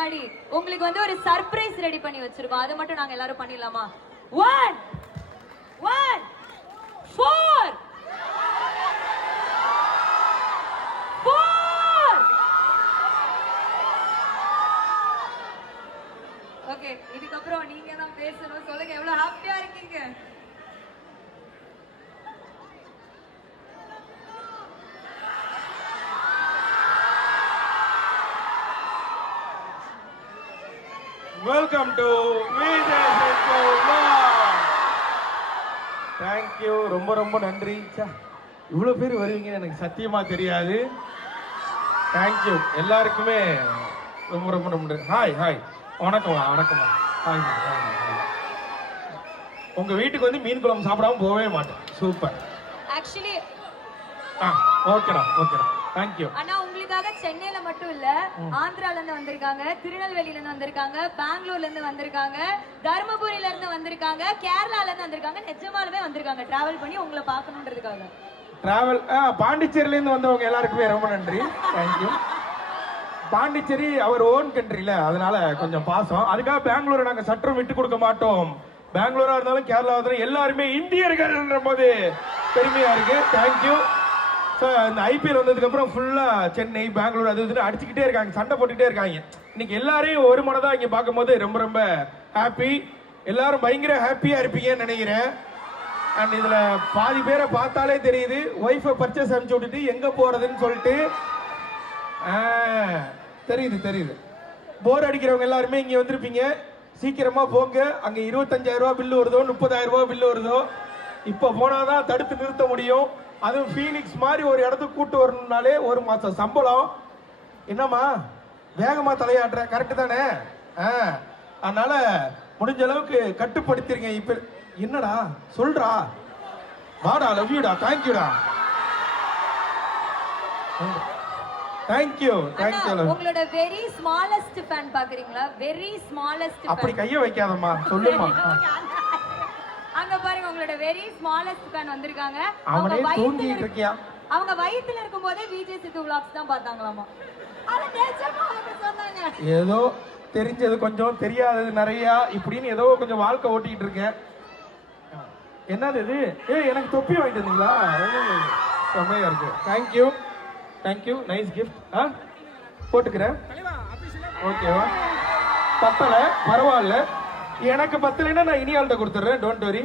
முன்னாடி உங்களுக்கு வந்து ஒரு சர்ப்ரைஸ் ரெடி பண்ணி வச்சிருக்கோம். அது மட்டும் நாங்க எல்லாரும் பண்ணிடலாமா? 1 1 4 4. ஓகே, இதுக்கப்புறம் நீங்க தான் பேசணும். சொல்லுங்க, எவ்வளவு ஹாப்பியா இருக்கீங்க? Welcome to thank you. ரொம்ப ரொம்ப நன்றி. இவ்வளோ பேர் வருவீங்கன்னு எனக்கு சத்தியமா தெரியாது. தேங்க்யூ எல்லாருக்குமே ரொம்ப ரொம்ப நன்றி. ஹாய் ஹாய், வணக்கம்மா வணக்கம்மா. Hi hi. உங்க வீட்டுக்கு வந்து மீன் குழம்பு சாப்பிடாம போகவே மாட்டேன். சூப்பர். ஆக்சுவலி ஓகேடா ஓகேடா, தேங்க்யூ. ஆனா உங்களுக்காக சென்னையில மட்டும் இல்ல, ஆந்திரால இருந்து வந்திருக்காங்க, திருநெல்வேலியில இருந்து வந்திருக்காங்க, பெங்களூர்ல இருந்து வந்திருக்காங்க, தர்மபுரியில இருந்து வந்திருக்காங்க, கேரளால இருந்து வந்திருக்காங்க, நிஜமாலுமே வந்திருக்காங்க டிராவல் பண்ணி உங்களை பார்க்கணுன்றதுக்காக. டிராவல் பாண்டிச்சேரியில இருந்து வந்தவங்க எல்லாருக்குமே ரொம்ப நன்றி. தேங்க்யூ. பாண்டிச்சேரி அவர் ஓன் கண்ட்ரில, அதனால கொஞ்சம் பாசம். அதுக்காக பெங்களூரை நாங்க சற்றும் விட்டு கொடுக்க மாட்டோம். பெங்களூரா இருந்தாலும் கேரளா இருந்தாலும் எல்லாருமே இந்தியர்கள்ன்ற போது பெருமையா இருக்கு. தேங்க்யூ. இந்த ஐபிஎல் வந்ததுக்கு அப்புறம் ஃபுல்லா சென்னை பெங்களூர் அது இதுன்னு அடிச்சுக்கிட்டே இருக்காங்க, சண்டை போட்டுக்கிட்டே இருக்காங்க. இன்னைக்கு எல்லாரையும் ஒரு மனதா இங்க பார்க்கும்போது ரொம்ப ரொம்ப ஹாப்பி. எல்லாரும் பயங்கர ஹாப்பியா இருப்பீங்கன்னு நினைக்கிறேன். அண்ட் இதுல பாதி பேரை பார்த்தாலே தெரியுது, ஒய்ஃபை பர்ச்சேஸ் அனுப்பிச்சு விட்டுட்டு எங்க போறதுன்னு சொல்லிட்டு தெரியுது தெரியுது. போர் அடிக்கிறவங்க எல்லாருமே இங்க வந்திருப்பீங்க. சீக்கிரமா போங்க. அங்க 25,000 ரூபாய் பில்லு வருதோ 30,000 ரூபாய் பில்லு வருதோ, இப்ப போனாதான் தடுத்து நிறுத்த முடியும். அதுவும் ஃபீனிக்ஸ் மாதிரி ஒரு இடத்துக்கு கூட்டு வரணும்னாலே 1 மாசம் சம்பளம். என்னம்மா வேகமா தலையாடுற, கரெக்டு தானே? அதனால முடிஞ்ச அளவுக்கு கட்டுப்படுத்திருங்க. இப்ப என்னடா சொல்றா, வாடா, லவ் யூடா, தேங்க்யூடா. Thank you thank you. உங்களோட வெரி ஸ்மாலஸ்ட் ஃபேன் பாக்குறீங்களா? Very smallest. அப்படி கைய வைக்காதம்மா, சொல்லுமா. அங்க பாருங்க, உங்களோட வெரி ஸ்மாலஸ்ட் ஃபேன் வந்திருக்காங்க. அவனே தூங்கிட்டு இருக்கியா? அவங்க வயித்துல இருக்கும்போதே விஜய் சித்து vlogs தான் பார்த்தாங்களாமா. அத நிஜமா அவங்க சொன்னாங்க. ஏதோ தெரிஞ்சது கொஞ்சம், தெரியாதது நிறைய, இப்படின்னு ஏதோ கொஞ்சம் வாழ்க்கை ஓட்டிட்டு இருக்கேன். என்னது இது? எனக்கு தொப்பி வாங்கிட்டு வந்தீங்களா? செம்மையா இருக்கு. Thank you thank you. Nice gift. போட்டுக்கிறேன். ஓகேவா? பத்தல பரவாயில்ல. எனக்கு பத்தலைன்னா நான் இனியால்கிட்ட கொடுத்துட்றேன். Don't worry.